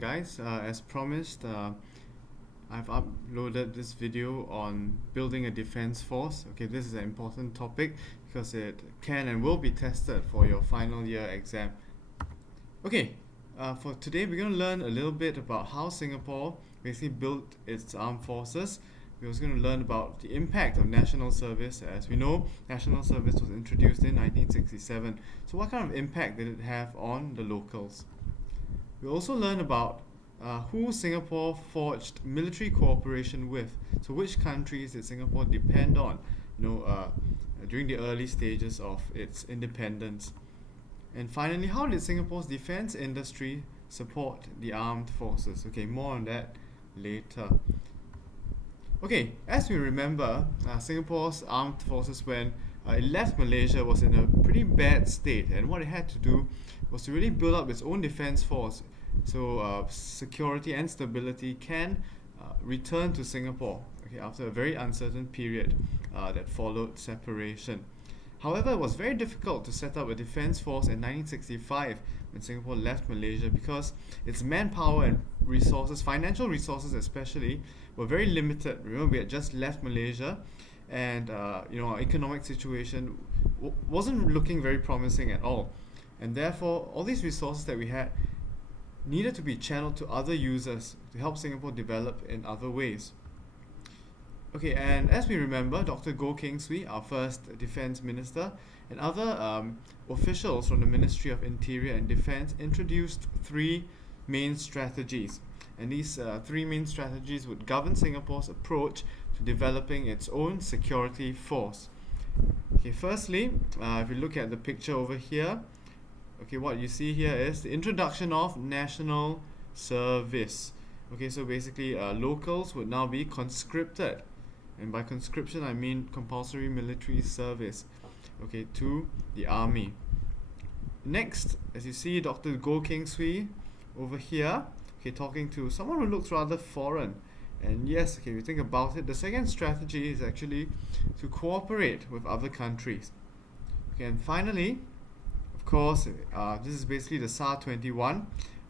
guys. As promised, I've uploaded this video on building a defense force. Okay, this is an important topic because it can and will be tested for your final year exam. Okay, for today we're going to learn a little bit about how Singapore basically built its armed forces. We're also going to learn about the impact of national service. As we know, national service was introduced in 1967. So what kind of impact did it have on the locals? We'll also learn about who Singapore forged military cooperation with. So which countries did Singapore depend on, during the early stages of its independence? And finally, how did Singapore's defense industry support the armed forces? Okay, more on that later. Okay, as we remember, Singapore's armed forces, when it left Malaysia, was in a pretty bad state, and what it had to do was to really build up its own defense force so security and stability can return to Singapore, okay, after a very uncertain period that followed separation. However, it was very difficult to set up a defense force in 1965 when Singapore left Malaysia because its manpower and resources, financial resources especially, were very limited. Remember, we had just left Malaysia, and our economic situation wasn't looking very promising at all. And therefore, all these resources that we had needed to be channeled to other users to help Singapore develop in other ways. Okay, and as we remember, Dr. Goh Keng Swee, our first defense minister, and other officials from the Ministry of Interior and Defense introduced three main strategies. And these three main strategies would govern Singapore's approach to developing its own security force. Okay, firstly, if you look at the picture over here, okay, what you see here is the introduction of national service. Okay, so basically locals would now be conscripted. And by conscription, I mean compulsory military service, okay, to the army. Next, as you see, Dr. Goh Keng Swee over here, okay, talking to someone who looks rather foreign. And yes, okay, if you think about it, the second strategy is actually to cooperate with other countries. Okay, and finally, of course, this is basically the SAR-21,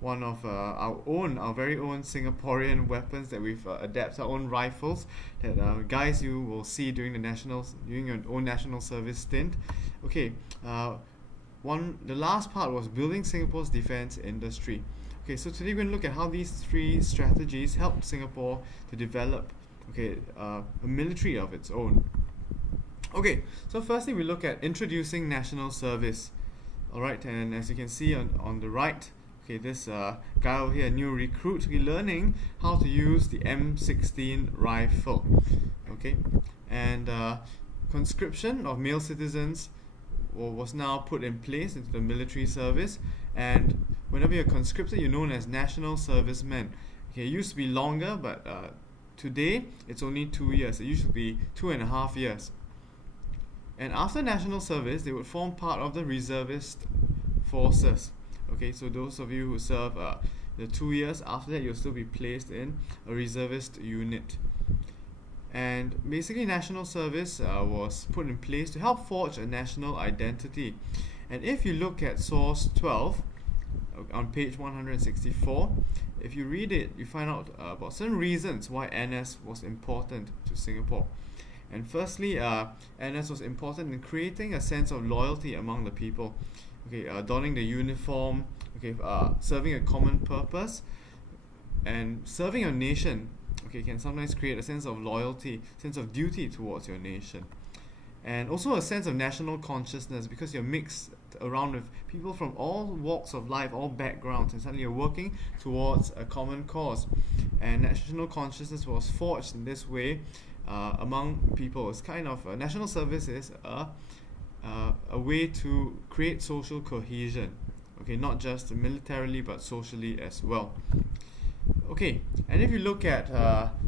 one of our very own Singaporean weapons that we've adapted, our own rifles that guys you will see during your own national service stint. Okay, the last part was building Singapore's defense industry. Okay, so today we're going to look at how these three strategies helped Singapore to develop a military of its own. Okay, so firstly we look at introducing national service. Alright, and as you can see on the right, okay, this guy over here, a new recruit, learning how to use the M16 rifle. Okay, and conscription of male citizens was now put in place into the military service, and whenever you're conscripted, you're known as national servicemen. Okay, it used to be longer, but today it's only 2 years. It used to be 2.5 years. And after national service, they would form part of the reservist forces. Okay, so those of you who serve the 2 years after that, you'll still be placed in a reservist unit. And basically, national service was put in place to help forge a national identity. And if you look at source 12 on page 164, if you read it, you find out about certain reasons why NS was important to Singapore. And firstly, NS was important in creating a sense of loyalty among the people. Okay, donning the uniform, okay, serving a common purpose, and serving your nation, okay, can sometimes create a sense of loyalty, sense of duty towards your nation, and also a sense of national consciousness because you're mixed around with people from all walks of life, all backgrounds, and suddenly you're working towards a common cause. And national consciousness was forged in this way among people. It's kind of national service is a way to create social cohesion, okay, not just militarily but socially as well. Okay, and if you look at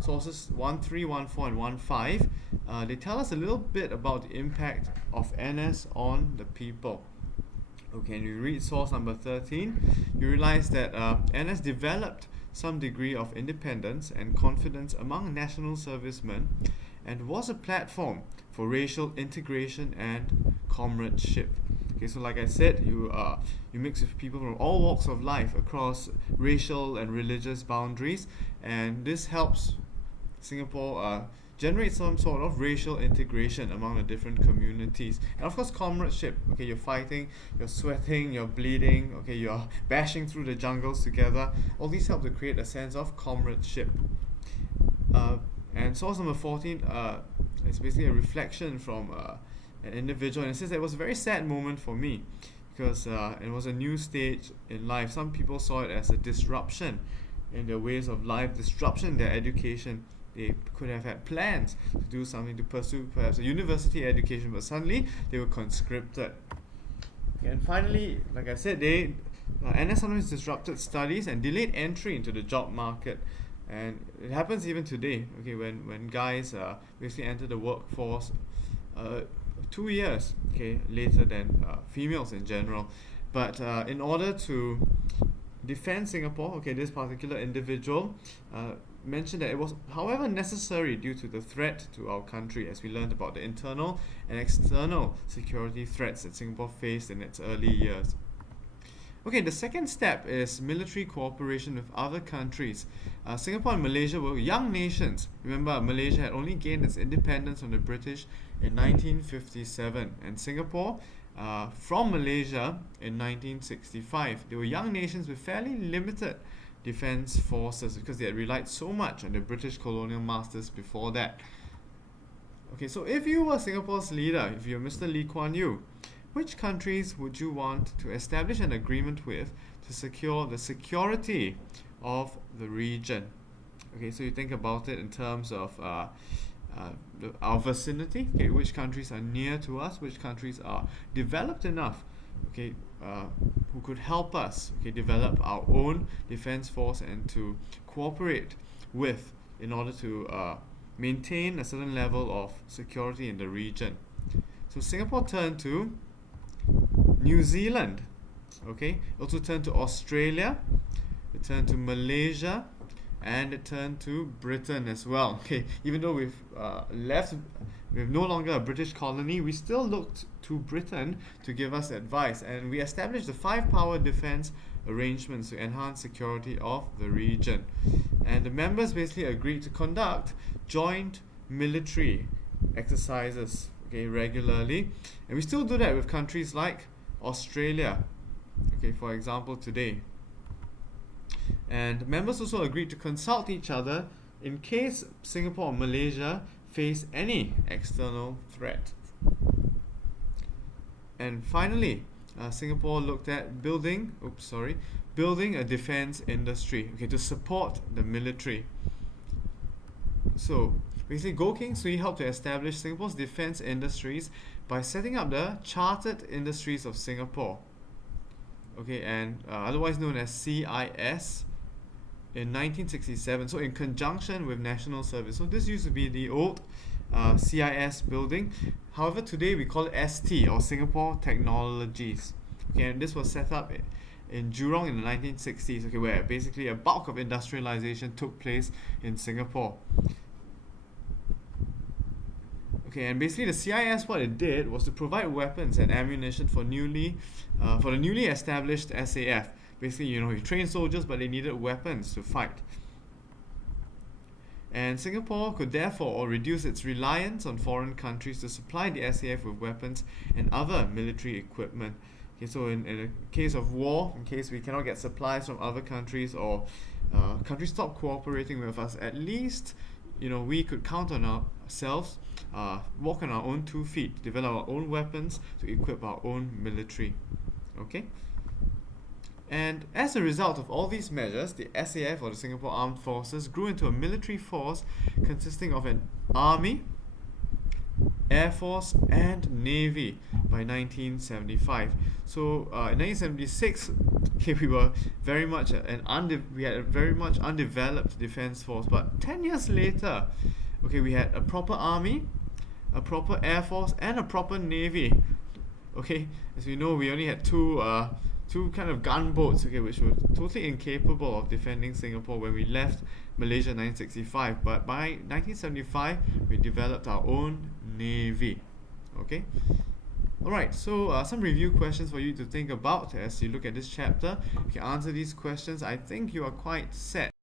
sources 1.3, 1.4, and 1.5, they tell us a little bit about the impact of NS on the people. Okay, and you read source number 13, you realize that NS developed some degree of independence and confidence among national servicemen and was a platform for racial integration and comradeship. Okay, so like I said, you mix with people from all walks of life across racial and religious boundaries, and this helps Singapore generate some sort of racial integration among the different communities. And of course, comradeship. Okay, you're fighting, you're sweating, you're bleeding, okay, you're bashing through the jungles together. All these help to create a sense of comradeship. And source number 14 is basically a reflection from an individual, and it says that it was a very sad moment for me because it was a new stage in life. Some people saw it as a disruption in their ways of life, disruption in their education. They could have had plans to do something, to pursue perhaps a university education, but suddenly they were conscripted. And finally, like I said, NS sometimes disrupted studies and delayed entry into the job market. And it happens even today, okay, when guys basically enter the workforce 2 years later than females in general. But in order to defend Singapore, this particular individual mentioned that it was, however, necessary due to the threat to our country, as we learned about the internal and external security threats that Singapore faced in its early years. Okay, the second step is military cooperation with other countries. Singapore and Malaysia were young nations. Remember, Malaysia had only gained its independence from the British in 1957, and Singapore from Malaysia in 1965. They were young nations with fairly limited defense forces because they had relied so much on the British colonial masters before that. Okay, so if you were Singapore's leader, if you're Mr. Lee Kuan Yew, which countries would you want to establish an agreement with to secure the security of the region? Okay, so you think about it in terms of our vicinity, which countries are near to us, which countries are developed enough, who could help us, develop our own defense force and to cooperate with in order to maintain a certain level of security in the region. So Singapore turned to New Zealand, also turned to Australia, it turned to Malaysia, and it turned to Britain as well. Even though we've no longer a British colony, we still looked to Britain to give us advice, and we established the 5-power defense arrangements to enhance security of the region. And the members basically agreed to conduct joint military exercises regularly, and we still do that with countries like Australia, for example, today. And members also agreed to consult each other in case Singapore or Malaysia face any external threat. And finally, Singapore looked at building a defense industry to support the military. So basically, Goh Keng Swee helped to establish Singapore's defense industries by setting up the Chartered Industries of Singapore, and otherwise known as CIS, in 1967. So in conjunction with National Service. So this used to be the old CIS building. However, today we call it ST, or Singapore Technologies. And this was set up in Jurong in the 1960s, where basically a bulk of industrialization took place in Singapore. And basically the CIS, what it did was to provide weapons and ammunition for the newly established SAF. Basically, you train soldiers, but they needed weapons to fight. And Singapore could therefore reduce its reliance on foreign countries to supply the SAF with weapons and other military equipment. So in a case of war, in case we cannot get supplies from other countries, or countries stop cooperating with us, at least we could count on ourselves, walk on our own 2 feet, develop our own weapons to equip our own military. And as a result of all these measures, the SAF, or the Singapore Armed Forces, grew into a military force consisting of an army, Air Force, and Navy by 1975. So in 1976, we were very much we had a very much undeveloped defense force. But 10 years later, we had a proper army, a proper Air Force, and a proper Navy. As we know, we only had two kind of gunboats, which were totally incapable of defending Singapore when we left Malaysia in 1965. But by 1975, we developed our own Navy. Alright, so some review questions for you to think about as you look at this chapter. If you answer these questions, I think you are quite set